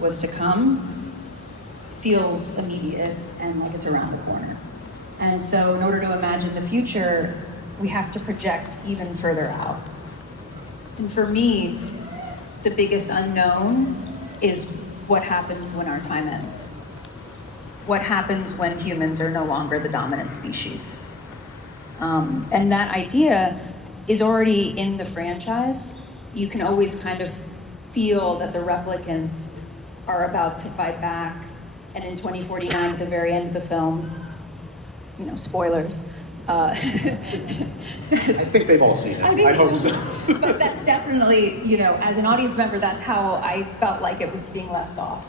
was to come feels immediate and like it's around the corner. And so in order to imagine the future, we have to project even further out. And for me, the biggest unknown is what happens when our time ends. What happens when humans are no longer the dominant species? And that idea is already in the franchise. You can always kind of feel that the replicants are about to fight back. And in 2049, at the very end of the film, you know, spoilers. I think they've all seen it. I hope so. But that's definitely, you know, as an audience member, that's how I felt like it was being left off.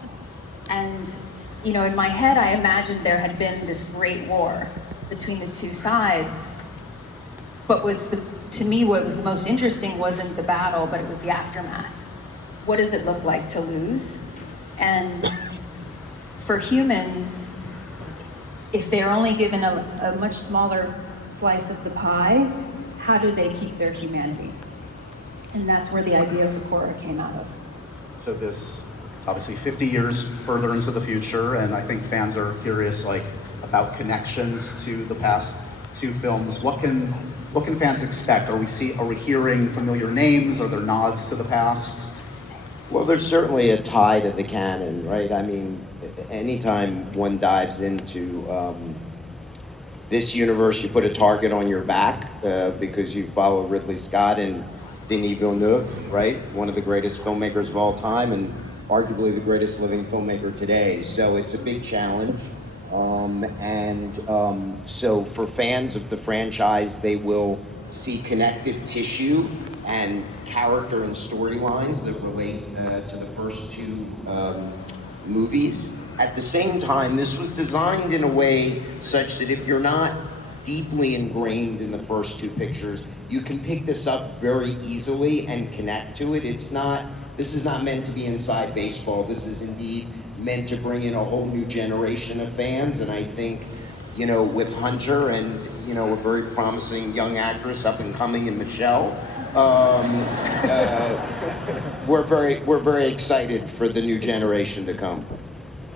And, you know, in my head, I imagined there had been this great war between the two sides. But to me, what was the most interesting wasn't the battle, but it was the aftermath. What does it look like to lose? And for humans, if they're only given a much smaller slice of the pie, how do they keep their humanity? And that's where the idea for Korra came out of. So this is obviously 50 years further into the future, and I think fans are curious, like, about connections to the past two films. What can fans expect? Are we hearing familiar names? Are there nods to the past? Well, there's certainly a tie to the canon, right? I mean, anytime one dives into this universe, you put a target on your back because you follow Ridley Scott and Denis Villeneuve, right? One of the greatest filmmakers of all time and arguably the greatest living filmmaker today. So it's a big challenge. So for fans of the franchise, they will see connective tissue and character and storylines that relate to the first two movies. At the same time, this was designed in a way such that if you're not deeply ingrained in the first two pictures, you can pick this up very easily and connect to it. This is not meant to be inside baseball. This is indeed meant to bring in a whole new generation of fans. And I think, you know, with Hunter and, you know, a very promising young actress up and coming in Michelle, we're very excited for the new generation to come.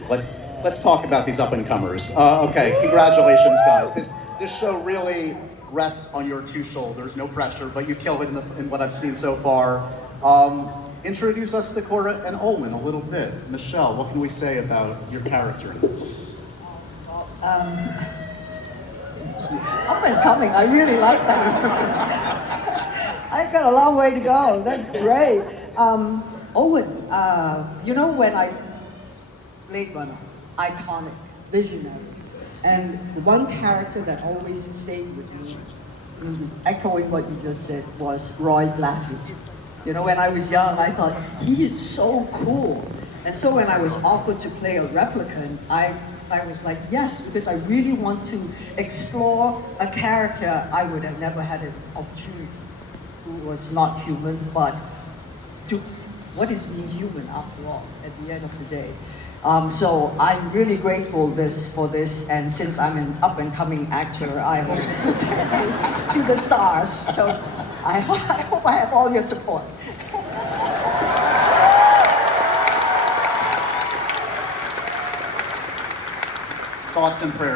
Let's talk about these up-and-comers. Okay, congratulations, guys. This show really rests on your two shoulders. No pressure, but you killed it in what I've seen so far. Introduce us to Korra and Owen a little bit. Michelle, what can we say about your character in this? Up and coming, I really like that. I've got a long way to go. That's great. Owen, you know, when Blade Runner, iconic, visionary, and one character that always stayed with me, echoing what you just said, was Roy Blatty. You know, when I was young, I thought, he is so cool. And so when I was offered to play a replicant, I was like, yes, because I really want to explore a character I would have never had an opportunity, who was not human, but what is being human after all, at the end of the day. So I'm really grateful for this, and since I'm an up-and-coming actor, I hope this will take me to the stars. So I hope I have all your support. Thoughts and prayers.